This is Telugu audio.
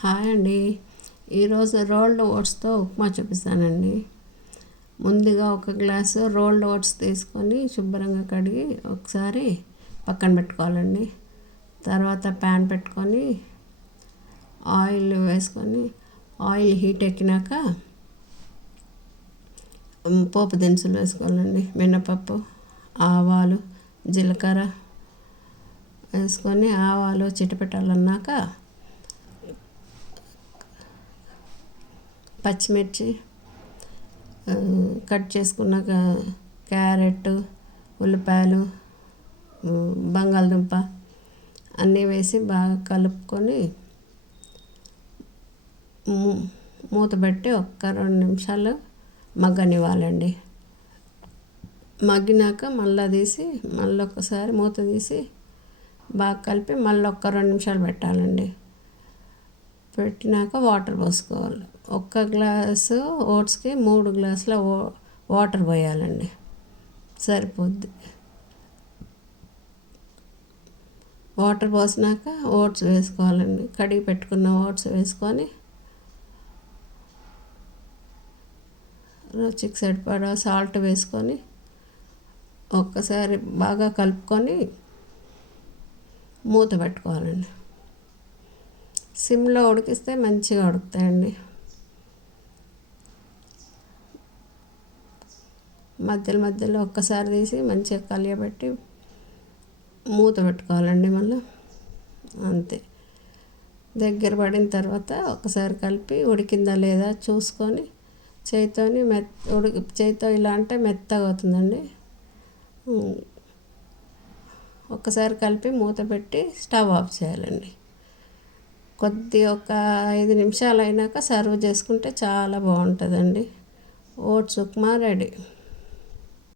హాయ్ అండి. ఈరోజు రోల్డ్ ఓట్స్తో ఉప్మా చూపిస్తానండి. ముందుగా ఒక గ్లాసు రోల్డ్ ఓట్స్ తీసుకొని శుభ్రంగా కడిగి ఒకసారి పక్కన పెట్టుకోవాలండి. తర్వాత ప్యాన్ పెట్టుకొని ఆయిల్ వేసుకొని ఆయిల్ హీట్ ఎక్కినాక పోపు దినుసులు వేసుకోవాలండి. మినపప్పు, ఆవాలు, జీలకర్ర వేసుకొని ఆవాలు చిటపటాలన్నాక పచ్చిమిర్చి, కట్ చేసుకున్నాక క్యారెట్, ఉల్లిపాయలు, బంగాళదుంప అన్నీ వేసి బాగా కలుపుకొని మూత పెట్టి ఒక్క 2 నిమిషాలు మగ్గనివ్వాలండి. మగ్గినాక మళ్ళీ తీసి మళ్ళీ ఒకసారి మూత తీసి బాగా కలిపి మళ్ళీ ఒక్క 2 నిమిషాలు పెట్టాలండి. పెట్టినాక వాటర్ పోసుకోవాలి. ఒక్క గ్లాసు ఓట్స్కి 3 గ్లాసుల వాటర్ పోయాలండి, సరిపోద్ది. వాటర్ పోసినాక ఓట్స్ వేసుకోవాలండి. కడిగి పెట్టుకున్న ఓట్స్ వేసుకొని రుచికి సరిపడా సాల్ట్ వేసుకొని ఒక్కసారి బాగా కలుపుకొని మూత పెట్టుకోవాలండి. సిమ్లో ఉడికిస్తే మంచిగా ఉడుకుతాయండి. మధ్యలో ఒక్కసారి తీసి మంచిగా కలియబెట్టి మూత పెట్టుకోవాలండి. మళ్ళీ అంతే. దగ్గర పడిన తర్వాత ఒకసారి కలిపి ఉడికిందా లేదా చూసుకొని చేతితో ఇలా అంటే మెత్తగా అవుతుందండి. ఒక్కసారి కలిపి మూత పెట్టి స్టవ్ ఆఫ్ చేయాలండి. ఒక 5 నిమిషాలు అయినాక సర్వ్ చేసుకుంటే చాలా బాగుంటుందండి. Oats upma ready.